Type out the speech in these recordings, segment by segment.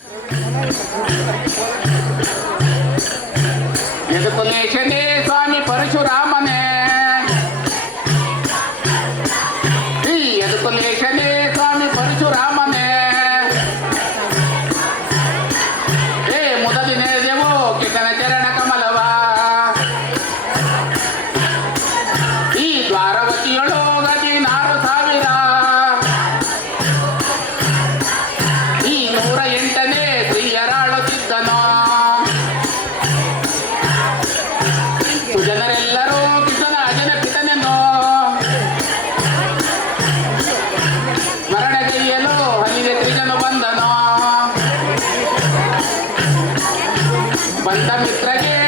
你说不联系呢？фонтаны в.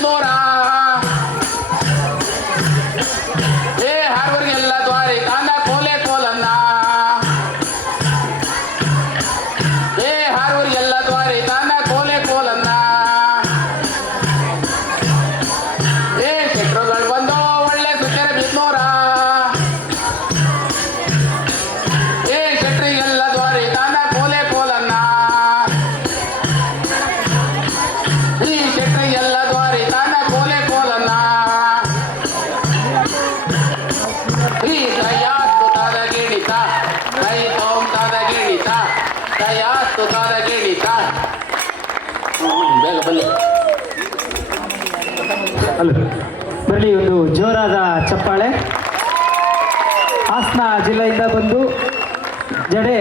More. ಬರಲಿ ಒಂದು ಜೋರಾದ ಚಪ್ಪಾಳೆ ಹಾಸನ ಜಿಲ್ಲೆಯಿಂದ ಬಂದು ಜಡೆ